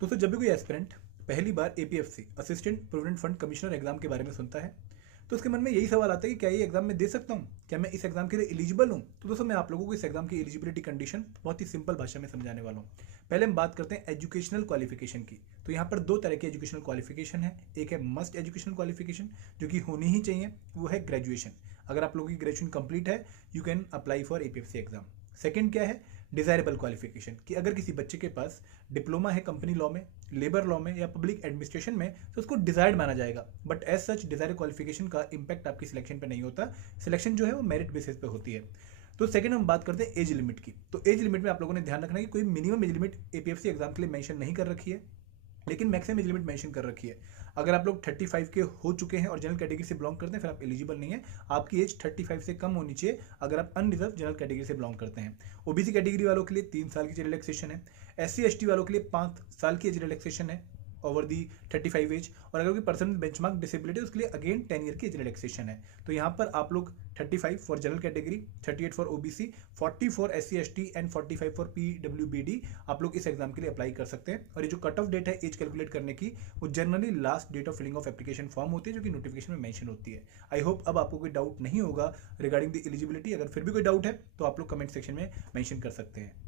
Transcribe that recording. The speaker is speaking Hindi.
दोस्तों जब भी कोई एस्पिरेंट पहली बार APFC assistant provident fund commissioner exam के बारे में सुनता है तो उसके मन में यही सवाल आता है कि क्या ये एग्जाम में दे सकता हूँ, क्या मैं इस एग्जाम के लिए एलिजिबल हूँ। तो दोस्तों मैं आप लोगों को इस एग्जाम की एलिजिबिलिटी कंडीशन बहुत ही सिंपल भाषा में समझाने वाला हूँ। पहले हम बात करते हैं एजुकेशनल क्वालिफिकेशन की। तो यहाँ पर दो तरह की एजुकेशनल क्वालिफिकेशन है। एक है मस्ट एजुकेशनल क्वालिफिकेशन जो कि होनी ही चाहिए, वो है ग्रेजुएशन। अगर आप लोगों की ग्रेजुएशन कंप्लीट है you can apply for APFC exam. Second क्या है, डिजायरेबल क्वालिफिकेशन, कि अगर किसी बच्चे के पास डिप्लोमा है कंपनी लॉ में, लेबर लॉ में या पब्लिक एडमिनिस्ट्रेशन में, तो उसको डिजायर्ड माना जाएगा। But as such desire qualification का इंपैक्ट आपकी सिलेक्शन पे नहीं होता। सिलेक्शन जो है वो मेरिट बेसिस पे होती है। तो सेकंड हम बात करते हैं एज लिमिट की। तो एज लिमिट में आप लोगों ने ध्यान रखना है कि कोई minimum age limit APFC exam के लिए मेंशन नहीं कर रखी है, लेकिन मैक्सिमम एज लिमिट मेंशन कर रखी है। अगर आप लोग 35 के हो चुके हैं और जनरल कैटेगरी से बिलोंग करते हैं फिर आप एलिजिबल नहीं है। आपकी एज 35 से कम होनी चाहिए अगर आप अनरिजर्व जनरल कैटेगरी से बिलोंग करते हैं। ओबीसी कैटेगरी वालों के लिए 3 साल की रिलैक्सेशन है। SC ST वालों के लिए 5 साल की एज रिलैक्सेशन है ओवर दी 35 एज। और अगर कोई पर्सन बेंचमार्क डिसेबिलिटी उसके लिए अगेन 10 ईयर की एज रिलैक्सेशन है। तो यहाँ पर आप लोग 35 for general category, 38 for OBC, 40 for SC ST and 45 for PWBD आप लोग इस एग्जाम के लिए अप्लाई कर सकते हैं। और ये जो कट ऑफ डेट है एज कैलकुलेट करने की वो generally last date of filling of application form होती है जो कि नोटिफिकेशन में मेंशन होती है। आई होप अब आपको कोई डाउट नहीं होगा रिगार्डिंग द एलिजिबिलिटी। अगर फिर भी कोई डाउट है तो आप लोग कमेंट सेक्शन में मेंशन कर सकते हैं।